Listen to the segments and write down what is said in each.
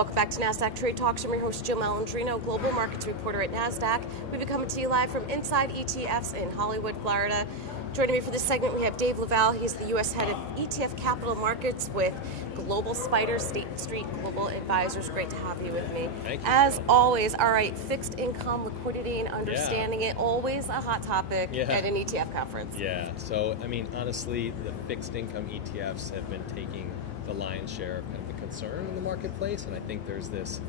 Welcome back to Nasdaq Trade Talks. I'm your host, Jill Malandrino, Global Markets Reporter at Nasdaq. We've been coming to you live from Inside ETFs in Hollywood, Florida. Joining me for this segment, we have Dave Lavelle. He's the U.S. head of ETF Capital Markets with Global Spider, State Street Global Advisors. Great to have you with me. Thank you. As always, all right, fixed income, liquidity, and understanding it, always a hot topic at an ETF conference. Yeah, so, I mean, honestly, the fixed income ETFs have been taking the lion's share of the concern in the marketplace, and I think there's this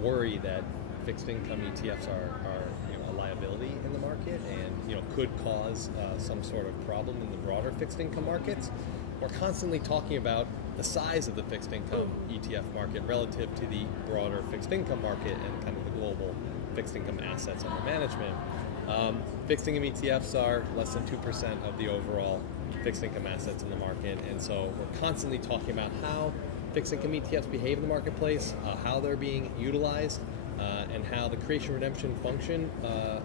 worry that fixed income ETFs are a liability in the market and could cause some sort of problem in the broader fixed income markets. We're constantly talking about the size of the fixed income ETF market relative to the broader fixed income market and kind of the global fixed income assets under management. Fixed income ETFs are less than 2% of the overall fixed income assets in the market, and so we're constantly talking about how fixed income ETFs behave in the marketplace, how they're being utilized, and how the creation redemption function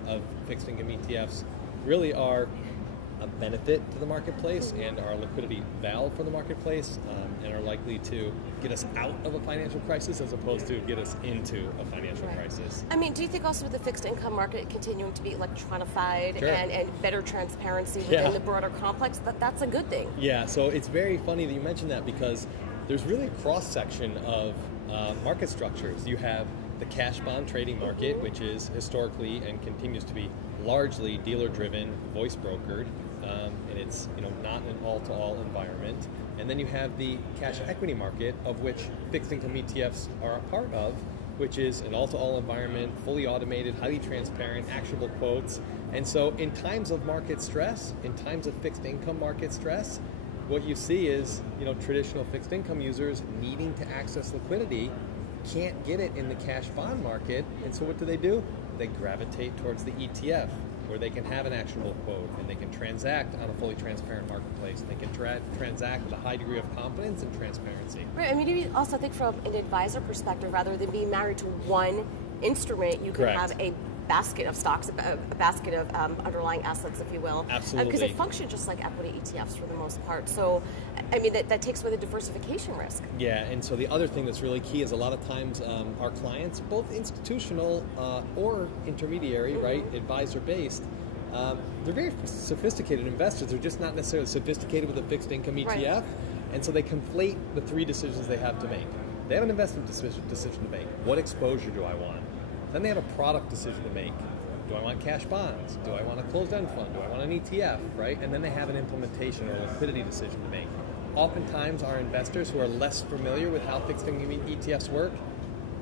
of fixed income ETFs really are a benefit to the marketplace and are a liquidity valve for the marketplace, and are likely to get us out of a financial crisis as opposed to get us into a financial crisis. I mean, do you think also with the fixed income market continuing to be electronified and better transparency within the broader complex, that's a good thing? Yeah, so it's very funny that you mentioned that because there's really a cross-section of market structures. You have the cash bond trading market, which is historically and continues to be largely dealer-driven, voice brokered, and it's not an all-to-all environment. And then you have the cash equity market, of which fixed income ETFs are a part of, which is an all-to-all environment, fully automated, highly transparent, actionable quotes. And so in times of market stress, in times of fixed income market stress, what you see is traditional fixed income users needing to access liquidity can't get it in the cash bond market, and so what do? They gravitate towards the ETF, where they can have an actionable quote and they can transact on a fully transparent marketplace, and they can transact with a high degree of confidence and transparency. Right. I mean, you also think from an advisor perspective, rather than being married to one instrument, you can have a basket of stocks, a basket of underlying assets, if you will. Absolutely. Because it functions just like equity ETFs for the most part. So, I mean, that takes away the diversification risk. Yeah, and so the other thing that's really key is a lot of times our clients, both institutional or intermediary, right, advisor-based, they're very sophisticated investors. They're just not necessarily sophisticated with a fixed income ETF, and so they conflate the three decisions they have to make. They have an investment decision to make. What exposure do I want? Then they have a product decision to make. Do I want cash bonds? Do I want a closed-end fund? Do I want an ETF, right? And then they have an implementation or liquidity decision to make. Oftentimes, our investors who are less familiar with how fixed income ETFs work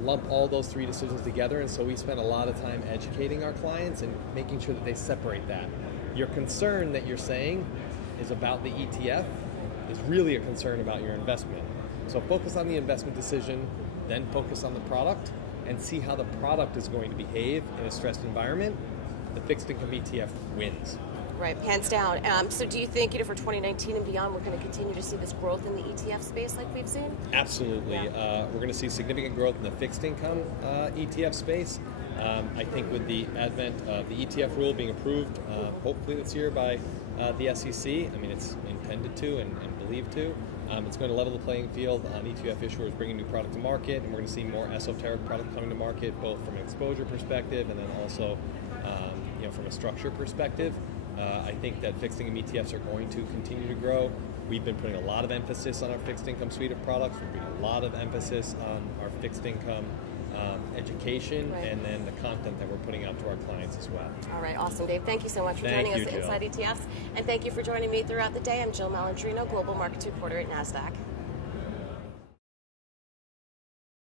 lump all those three decisions together, and so we spend a lot of time educating our clients and making sure that they separate that. Your concern that you're saying is about the ETF is really a concern about your investment. So focus on the investment decision, then focus on the product, and see how the product is going to behave in a stressed environment. The fixed income ETF wins. Right, hands down. So do you think for 2019 and beyond, we're going to continue to see this growth in the ETF space like we've seen? Absolutely. We're going to see significant growth in the fixed income ETF space. I think with the advent of the ETF rule being approved, hopefully this year by the SEC, I mean it's intended to and believed to, it's going to level the playing field on ETF issuers bringing new product to market, and we're going to see more esoteric product coming to market, both from an exposure perspective and then also from a structure perspective. I think that fixed income ETFs are going to continue to grow. We've been putting a lot of emphasis on our fixed income suite of products. We're putting a lot of emphasis on our fixed income education and then the content that we're putting out to our clients as well. All right, awesome, Dave. Thank you so much for joining us at Inside ETFs, and thank you for joining me throughout the day. I'm Jill Malandrino, Global Markets Reporter at Nasdaq.